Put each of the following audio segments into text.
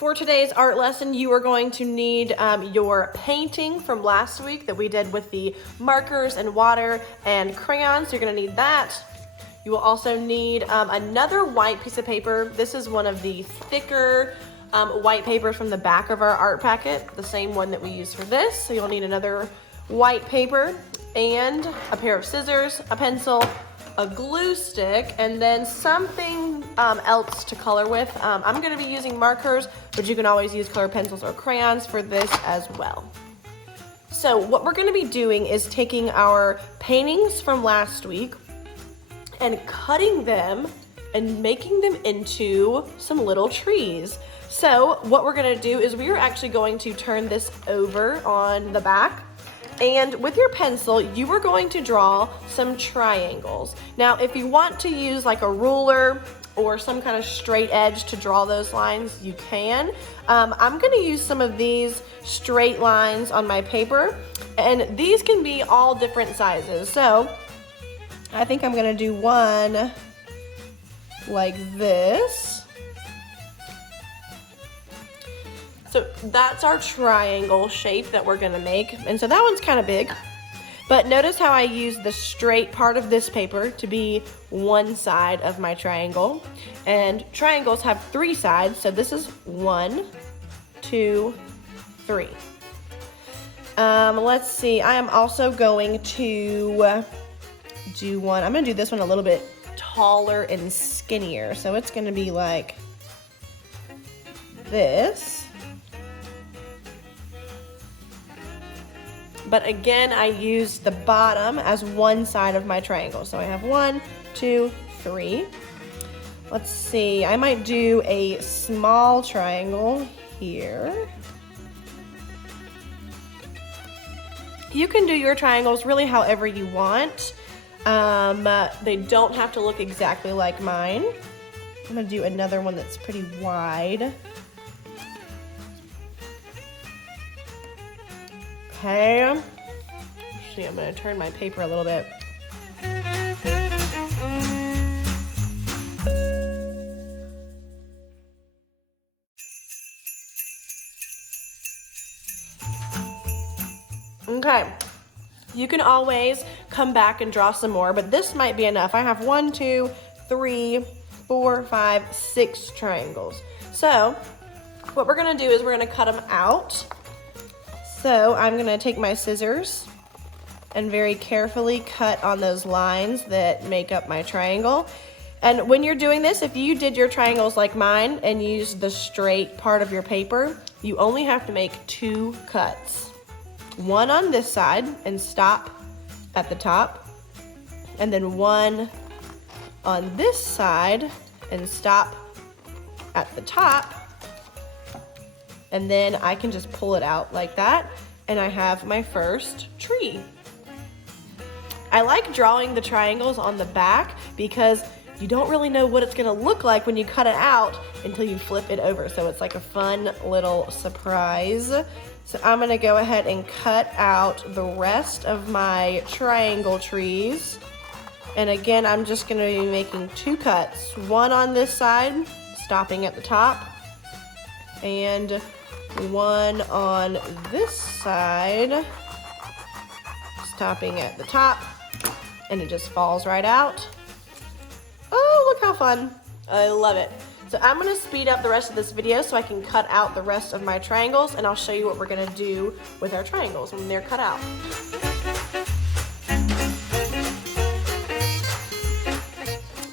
For today's art lesson, you are going to need your painting from last week that we did with the markers and water and crayons. So you're gonna need that. You will also need another white piece of paper. This is one of the thicker white papers from the back of our art packet, the same one that we use for this. So you'll need another white paper and a pair of scissors, a pencil, a glue stick, and then something else to color with. I'm gonna be using markers, but you can always use colored pencils or crayons for this as well. So what we're gonna be doing is taking our paintings from last week and cutting them and making them into some little trees. So what we're gonna do is we are actually going to turn this over on the back, and with your pencil, you are going to draw some triangles. Now, if you want to use like a ruler or some kind of straight edge to draw those lines, you can. I'm gonna use some of these straight lines on my paper, and these can be all different sizes. So I think I'm gonna do one like this. So that's our triangle shape that we're gonna make. And so that one's kind of big, but notice how I use the straight part of this paper to be one side of my triangle. And triangles have 3 sides, so this is 1, 2, 3. Let's see, I am also going to do one, I'm gonna do this one a little bit taller and skinnier. So it's gonna be like this. But again, I use the bottom as one side of my triangle. So I have 1, 2, 3. Let's see, I might do a small triangle here. You can do your triangles really however you want. They don't have to look exactly like mine. I'm gonna do another one that's pretty wide. Okay, actually I'm gonna turn my paper a little bit. Okay, you can always come back and draw some more, but this might be enough. I have 1, 2, 3, 4, 5, 6 triangles. So what we're gonna do is we're gonna cut them out. So I'm gonna take my scissors and very carefully cut on those lines that make up my triangle. And when you're doing this, if you did your triangles like mine and used the straight part of your paper, you only have to make 2 cuts. One on this side and stop at the top, and then one on this side and stop at the top. And then I can just pull it out like that, and I have my first tree. I like drawing the triangles on the back because you don't really know what it's gonna look like when you cut it out until you flip it over. So it's like a fun little surprise. So I'm gonna go ahead and cut out the rest of my triangle trees. And again, I'm just gonna be making 2 cuts. One on this side, stopping at the top, and one on this side, stopping at the top, and it just falls right out. Oh, look how fun. I love it. So I'm gonna speed up the rest of this video so I can cut out the rest of my triangles, and I'll show you what we're gonna do with our triangles when they're cut out.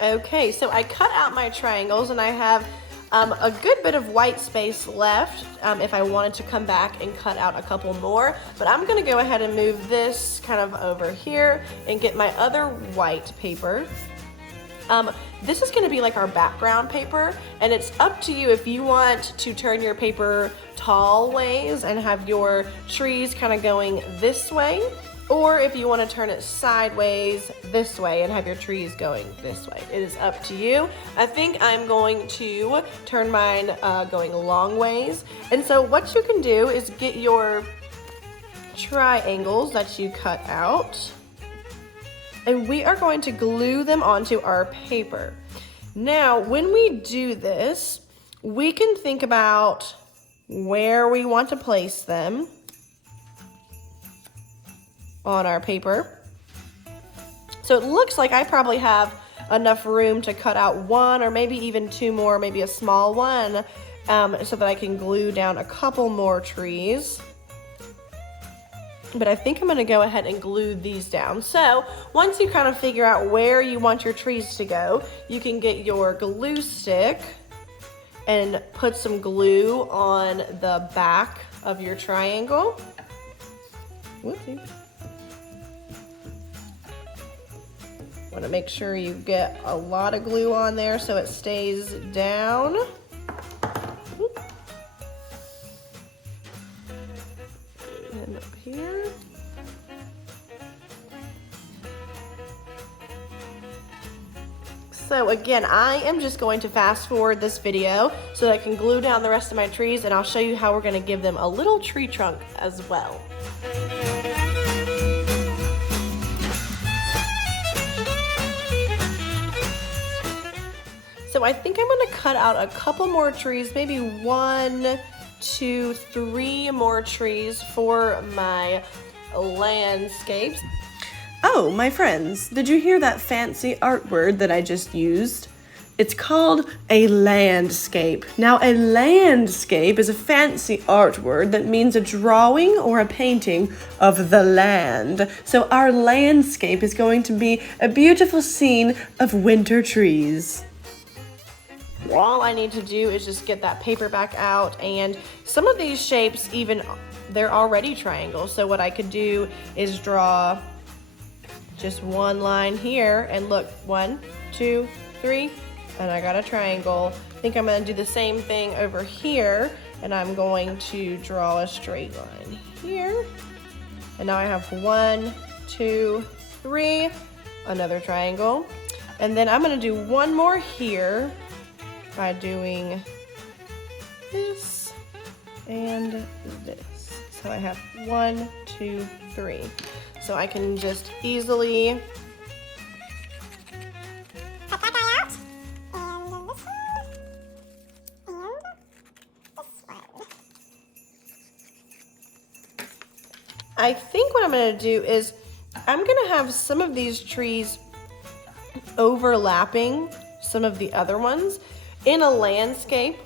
Okay, so I cut out my triangles and I have a good bit of white space left if I wanted to come back and cut out a couple more, but I'm gonna go ahead and move this kind of over here and get my other white paper. This is gonna be like our background paper, and it's up to you if you want to turn your paper tall ways and have your trees kind of going this way, or if you want to turn it sideways this way and have your trees going this way. It is up to you. I think I'm going to turn mine going long ways. And so what you can do is get your triangles that you cut out, and we are going to glue them onto our paper. Now, when we do this, we can think about where we want to place them on our paper. So it looks like I probably have enough room to cut out one or maybe even two more, maybe a small one, so that I can glue down a couple more trees. But I think I'm gonna go ahead and glue these down. So once you kind of figure out where you want your trees to go, you can get your glue stick and put some glue on the back of your triangle. Whoopsie. Want to make sure you get a lot of glue on there so it stays down. And up here. So again, I am just going to fast forward this video so that I can glue down the rest of my trees, and I'll show you how we're going to give them a little tree trunk as well. So I think I'm going to cut out a couple more trees, maybe 1, 2, 3 more trees for my landscapes. Oh, my friends, did you hear that fancy art word that I just used? It's called a landscape. Now, a landscape is a fancy art word that means a drawing or a painting of the land. So our landscape is going to be a beautiful scene of winter trees. All I need to do is just get that paper back out, and some of these shapes even, they're already triangles. So what I could do is draw just one line here, and look, 1, 2, 3, and I got a triangle. I think I'm gonna do the same thing over here, and I'm going to draw a straight line here. And now I have 1, 2, 3, another triangle. And then I'm gonna do one more here by doing this and this. So I have 1, 2, 3. So I can just easily cut that guy out, and this one, and this one. I think what I'm gonna do is I'm gonna have some of these trees overlapping some of the other ones. In a landscape,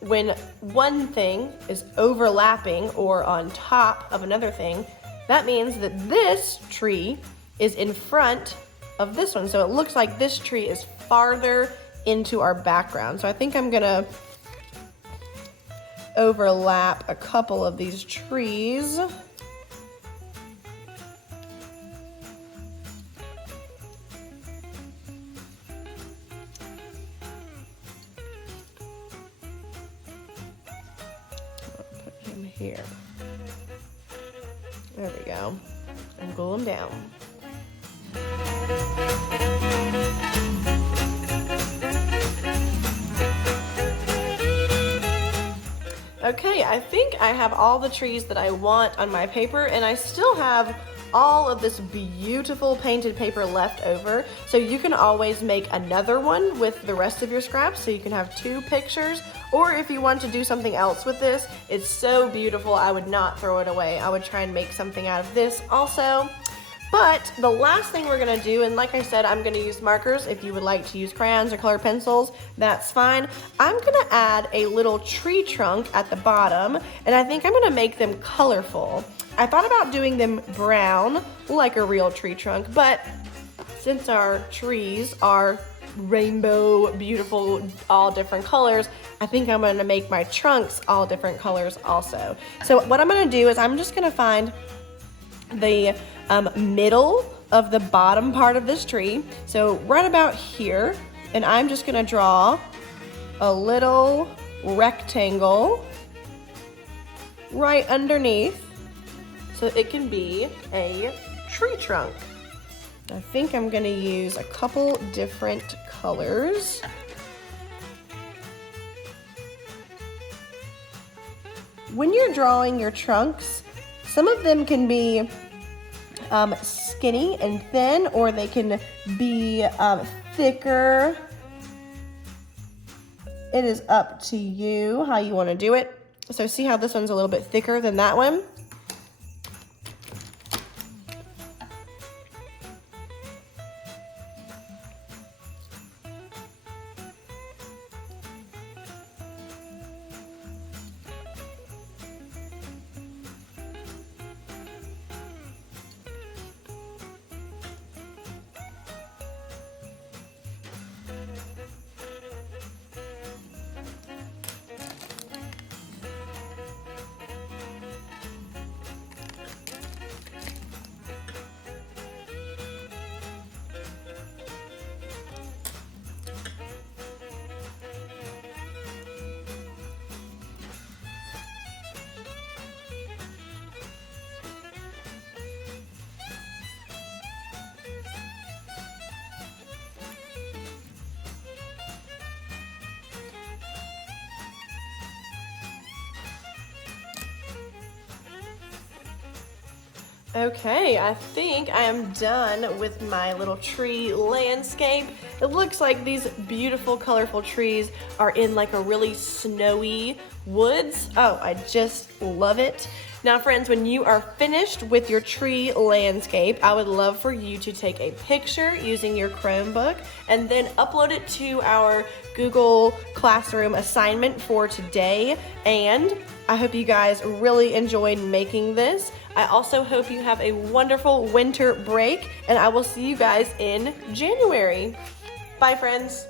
when one thing is overlapping or on top of another thing, that means that this tree is in front of this one. So it looks like this tree is farther into our background. So I think I'm gonna overlap a couple of these trees. Here. There we go. And glue them down. Okay, I think I have all the trees that I want on my paper, and I still have all of this beautiful painted paper left over. So you can always make another one with the rest of your scraps, so you can have 2 pictures. Or if you want to do something else with this, it's so beautiful, I would not throw it away. I would try and make something out of this also. But the last thing we're gonna do, and like I said, I'm gonna use markers. If you would like to use crayons or colored pencils, that's fine. I'm gonna add a little tree trunk at the bottom, and I think I'm gonna make them colorful. I thought about doing them brown, like a real tree trunk, but since our trees are rainbow, beautiful, all different colors, I think I'm gonna make my trunks all different colors also. So what I'm gonna do is I'm just gonna find the middle of the bottom part of this tree, so right about here, and I'm just gonna draw a little rectangle right underneath so it can be a tree trunk. I think I'm gonna use a couple different colors. When you're drawing your trunks, some of them can be skinny and thin, or they can be thicker it is up to you how you want to do it. So see how this one's a little bit thicker than that one? Okay, I think I am done with my little tree landscape. It looks like these beautiful, colorful trees are in like a really snowy woods. Oh, I just love it. Now, friends, when you are finished with your tree landscape, I would love for you to take a picture using your Chromebook and then upload it to our Google Classroom assignment for today. And I hope you guys really enjoyed making this. I also hope you have a wonderful winter break, and I will see you guys in January. Bye, friends.